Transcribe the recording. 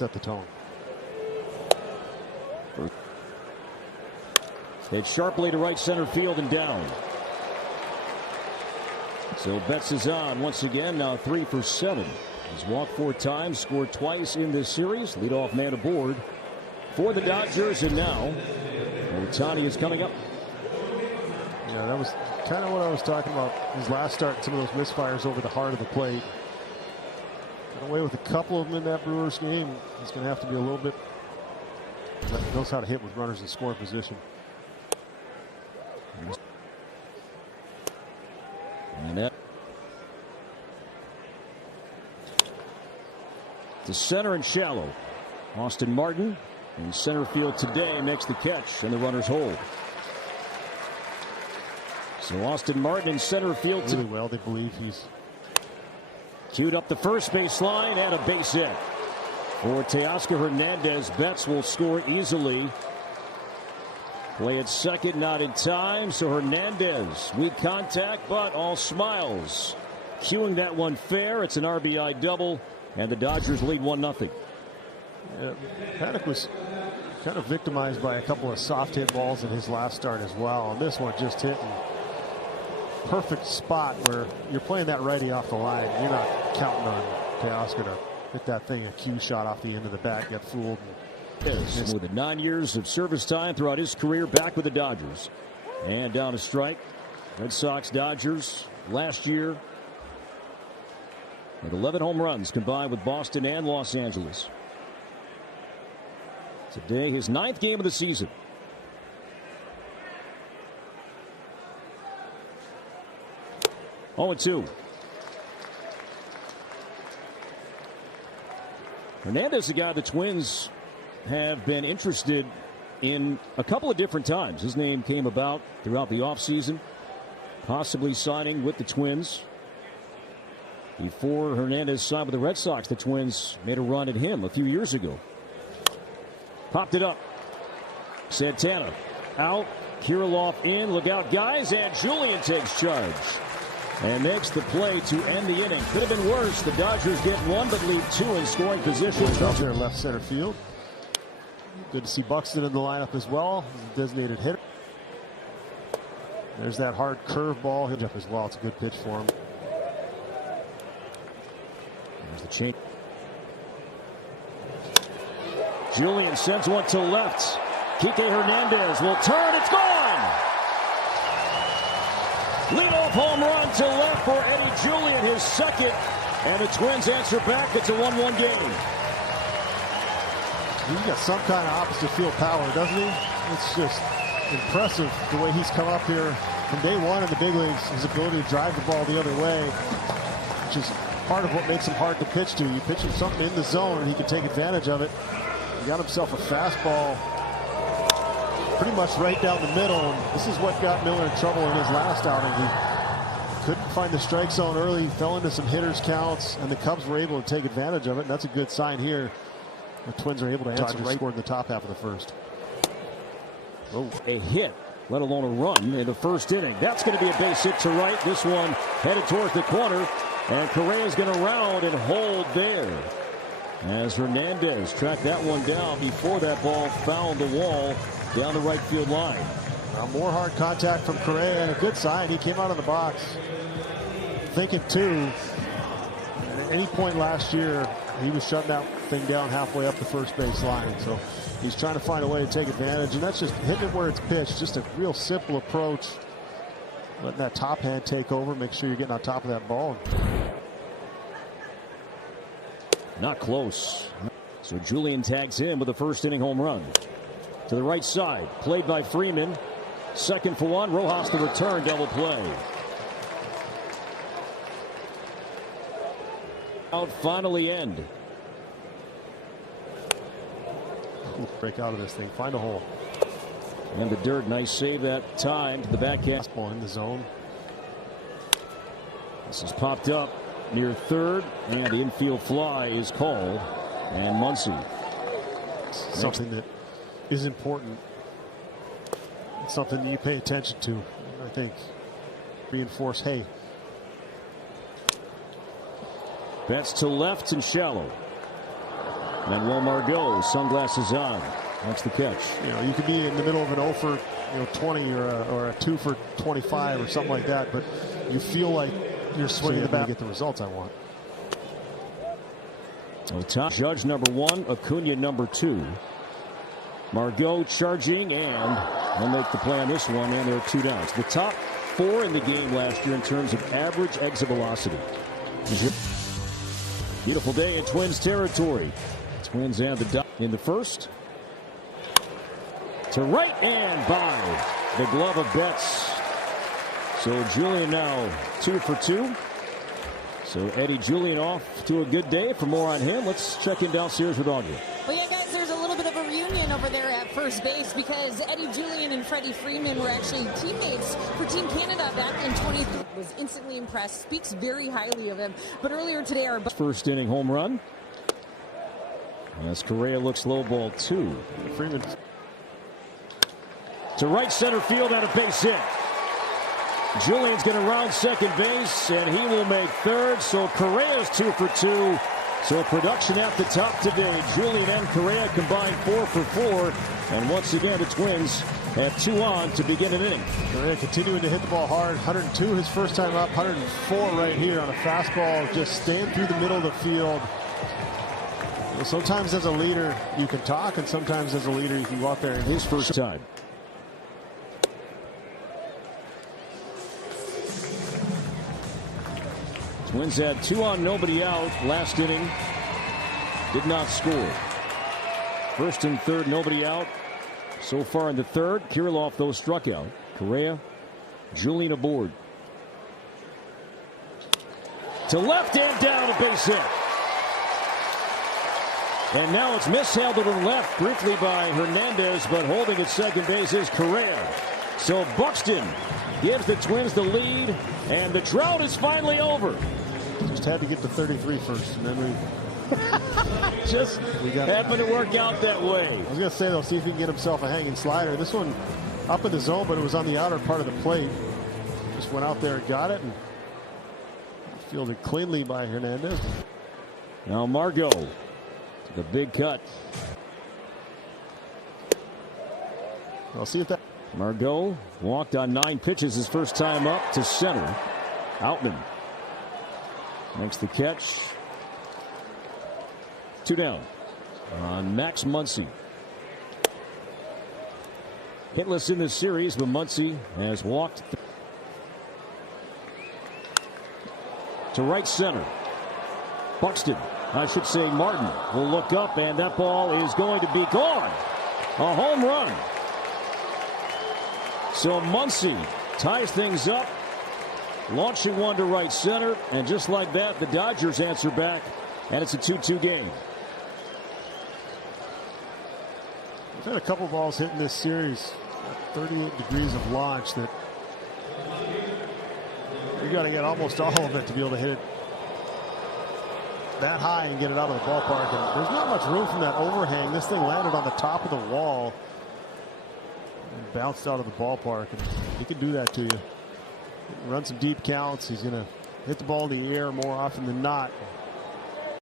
Set the tone. Hit sharply to right center field and down. So Betts is on once again, now 3 for 7. He's walked 4 times, scored twice in this series. Leadoff man aboard for the Dodgers, and now Ohtani is coming up. Yeah, that was kind of what I was talking about. His last start, some of those misfires over the heart of the plate. Got away with a couple of them in that Brewers game. He's going to have to be a little bit. Knows how to hit with runners in scoring position. And that to center and shallow. Austin Martin in center field today makes the catch, and the runners hold. So Austin Martin in center field really well. They believe he's queued up the first base line and a base hit for Teoscar Hernandez. Betts will score easily. Play at second, not in time. So Hernandez, weak contact, but all smiles. Cueing that one fair. It's an RBI double, and the Dodgers lead 1-0. Paddock was kind of victimized by a couple of soft hit balls in his last start as well. And this one just hit in perfect spot where you're playing that righty off the line. You're not counting on Teoscar to hit that thing a cue shot off the end of the bat, get fooled. With 9 years of service time throughout his career, back with the Dodgers. And down a strike. Red Sox Dodgers last year with 11 home runs combined with Boston and Los Angeles. Today his 9th game of the season. Oh, 2. Hernandez, the guy the Twins have been interested in a couple of different times. His name came about throughout the offseason, possibly signing with the Twins. Before Hernandez signed with the Red Sox, the Twins made a run at him a few years ago. Popped it up. Santana out. Kirilloff in. Look out, guys. And Julian takes charge and makes the play to end the inning. Could have been worse. The Dodgers get 1 but leave 2 in scoring position. Out there left center field. Good to see Buxton in the lineup as well. He's a designated hitter. There's that hard curve ball. He'll jump as well. It's a good pitch for him. There's the change. Julian sends one to left. Kike Hernandez will turn. It's gone. Leadoff home run to left for Eddie Julian, his second. And the Twins answer back. It's a 1-1 game. He's got some kind of opposite field power, doesn't he? It's just impressive the way he's come up here from day one in the big leagues. His ability to drive the ball the other way, which is part of what makes him hard to pitch to. You pitch him something in the zone and he can take advantage of it. He got himself a fastball pretty much right down the middle. And this is what got Miller in trouble in his last outing. He couldn't find the strike zone early, fell into some hitters counts, and the Cubs were able to take advantage of it. And that's a good sign here. The Twins are able to answer right. Scored in the top half of the first. Oh, a hit, let alone a run in the first inning. That's going to be a base hit to right. This one headed towards the corner, and Correa is going to round and hold there as Hernandez tracked that one down before that ball found the wall down the right field line. Now more hard contact from Correa, and a good sign. He came out of the box thinking 2. And at any point last year, he was shutting that thing down halfway up the first base line. So he's trying to find a way to take advantage, and that's just hitting it where it's pitched. Just a real simple approach. Letting that top hand take over. Make sure you're getting on top of that ball. Not close. So Julian tags in with a first inning home run. To the right side, played by Freeman. Second for 1. Rojas the return, double play. Out finally end. Break out of this thing, find a hole. And the dirt, nice save that time to the backhand. Ball in the zone. This is popped up near third, and the infield fly is called. And Muncy. Something that is important. It's something that you pay attention to. I think reinforce. Hey. Betts to left and shallow. And Will Margot, sunglasses on. That's the catch. You know, you could be in the middle of an 0 for 20 or a 2 for 25 or something like that, but you feel like you're swinging the bat to get the results I want. Top Judge number 1, Acuna number 2. Margot charging, and they'll make the play on this one, and there are 2 downs. The top 4 in the game last year in terms of average exit velocity. Beautiful day in Twins territory. Twins have the dot in the first. To right and by the glove of Betts. So Julian now 2 for 2. So Eddie Julian off to a good day. For more on him, let's check in downstairs with Audrey. Well, yeah, guys, there's a little bit of a reunion over there at first base because Eddie Julian and Freddie Freeman were actually teammates for Team Canada back in 20. Was instantly impressed, speaks very highly of him. But earlier today, our first inning home run. As Correa looks low ball 2. Freeman to right center field on a base hit. Julian's going to round second base, and he will make third. So Correa's 2 for 2. So production at the top today. Julian and Correa combined 4 for 4. And once again, the Twins have 2 on to begin an inning. Correa continuing to hit the ball hard. 102 his first time up. 104 right here on a fastball. Just staying through the middle of the field. Well, sometimes as a leader you can talk, and sometimes as a leader you can go out there and his first time. Twins had 2 on, nobody out last inning. Did not score. First and third, nobody out. So far in the third, Kirilloff though struck out. Correa, Julian aboard. To left and down, a base hit. And now it's mishandled to the left briefly by Hernandez, but holding at second base is Correa. So Buxton gives the Twins the lead, and the drought is finally over. Just had to get to 33 first, and then we happened to work out that way. I was going to say, though, see if he can get himself a hanging slider. This one up in the zone, but it was on the outer part of the plate. Just went out there and got it, and fielded cleanly by Hernandez. Now Margot, the big cut. I'll see if that. Margot walked on 9 pitches his first time up to center. Outman makes the catch. 2 down on Max Muncy. Hitless in this series, but Muncy has walked to right center. Buxton, I should say Martin, will look up, and that ball is going to be gone. A home run. So Muncy ties things up, launching one to right center, and just like that, the Dodgers answer back, and it's a 2-2 game. We've had a couple balls hit in this series at 38 degrees of launch that you got to get almost all of it to be able to hit it that high and get it out of the ballpark. And there's not much room from that overhang. This thing landed on the top of the wall and bounced out of the ballpark, and he can do that to you. Run some deep counts. He's going to hit the ball in the air more often than not.